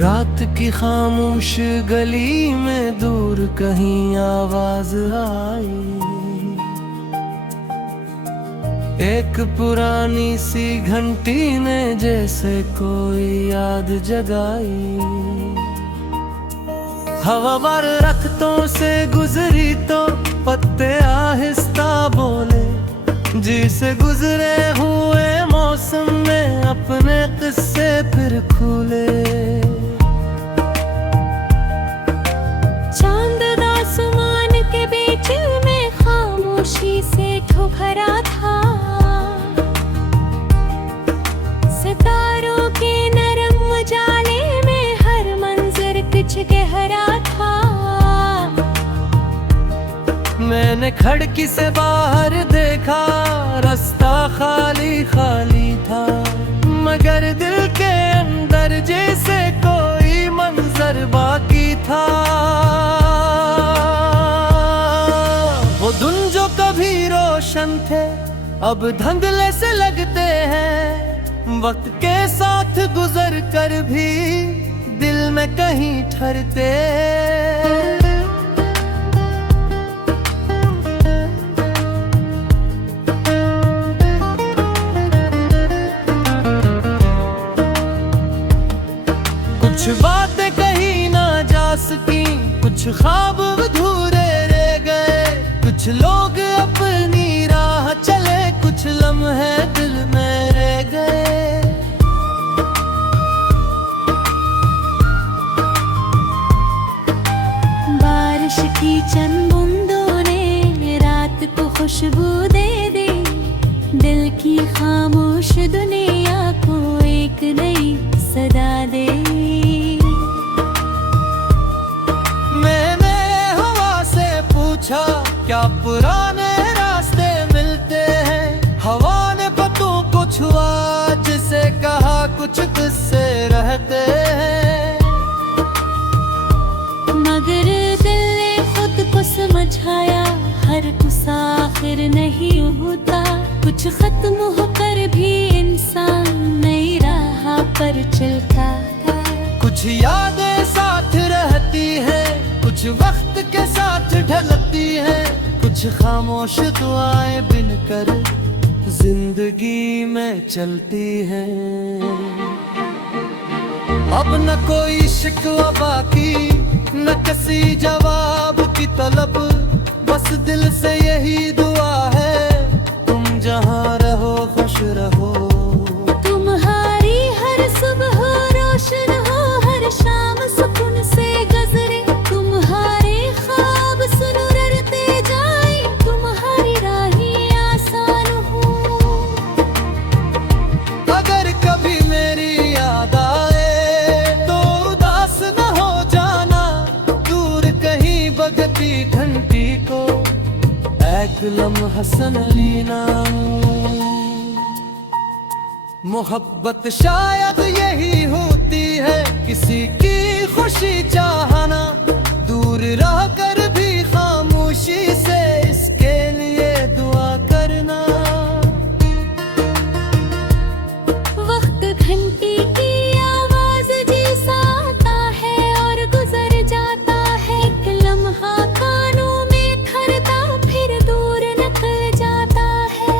रात की खामोश गली में दूर कहीं आवाज आई, एक पुरानी सी घंटी ने जैसे कोई याद जगाई। हवा बार रख्तों से गुजरी तो पत्ते आहिस्ता बोले, जिसे गुजरे हुए मौसम में अपने किस्से फिर खुले। चांद आसमान के बीच में खामोशी से ठुकरा था, सितारों के नरम उजाले में हर मंजर कुछ गहरा था। मैंने खिड़की से बाहर देखा, रास्ता खाली खाली था, मगर दिल के अंदर जैसे कोई मंजर बाकी था। वो दिन जो कभी रोशन थे अब धुंधले से लगते हैं, वक्त के साथ गुजर कर भी दिल में कहीं ठहरते। कुछ बातें कहीं ना जा सकी, कुछ ख्वाब अधूरे रह गए, कुछ लोग अपनी राह चले, कुछ लम्हे दिल में रह गए। बारिश की चंद बूंदों ने रात को खुशबू दे दी, दिल की खामोश दुनिया को एक नई सदा दे। मैंने हवा से पूछा क्या पुराने रास्ते मिलते हैं, हवा ने पत्तों को छुआ, जिसे कहा कुछ किस्से रहते हैं। मगर दिल ने खुद को समझाया, हर कुछ आखिर नहीं होता, कुछ खत्म होकर भी इंसान नई राह पर चलता है। कुछ यादें साथ रहती है, कुछ वक्त के साथ ढलती है, कुछ खामोश दुआएं बिन कर जिंदगी में चलती है। अब न कोई शिकवा बाकी, न किसी जवाब की तलब, बस दिल से यही दुआ है, तुम जहाँ रहो खुश रहो। तुम्हारी हर सुबह रोशन हो, हर शाम सुकून से गुजरे, तुम्हारे ख्वाब सुनरते जाए, तुम्हारी राहें आसान हो। अगर कभी मेरी याद आए तो उदास न हो जाना, दूर कहीं बजती घंटी को एक लम्हा सन लेना। मोहब्बत शायद यही होती है, किसी की खुशी चाहना, दूर रह कर भी खामोशी से इसके लिए दुआ करना। वक्त घंटी की आवाज जैसा आता है और गुजर जाता है, एक लम्हा कानों में खरता फिर दूर निकल जाता है।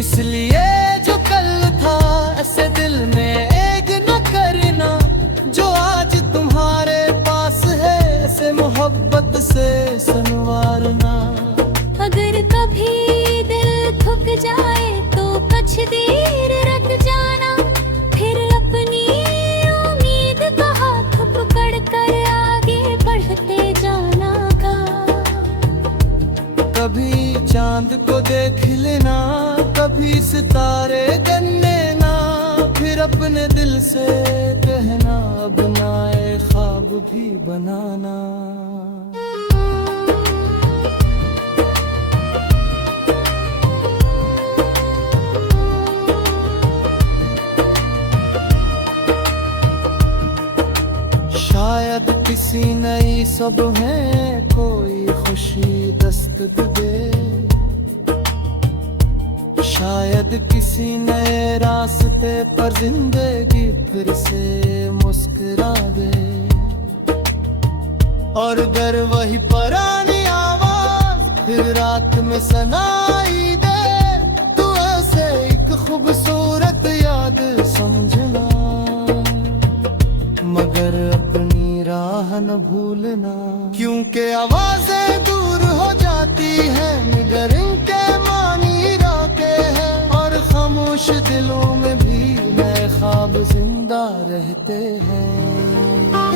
इसलिए जो कल था ऐसे दिल में एक न करना, जो आज तुम्हारे पास है ऐसे मोहब्बत से संवारना। अगर कभी दिल थक जाए तो कुछ देर रख जाना, फिर अपनी उम्मीद का हाथ पकड़ कर आगे बढ़ते जाना का। कभी चांद को देख लेना, कभी सितारे गन लेना, फिर अपने दिल से कहना, अब नए ख्वाब भी बनाना। शायद किसी नई सुबह कोई खुशी दस्तक दे, शायद किसी नए रास्ते पर जिंदगी फिर से मुस्कुरा दे, और अगर वही पुरानी आवाज फिर रात में सुनाई दे, तो ऐसे एक खूबसूरत याद समझना, मगर अपनी राह न भूलना। क्योंकि आवाजें दूर हो जाती हैं मगर इनके मानी रहते हैं, और खामोश दिलों में भी नए ख्वाब जिंदा रहते हैं।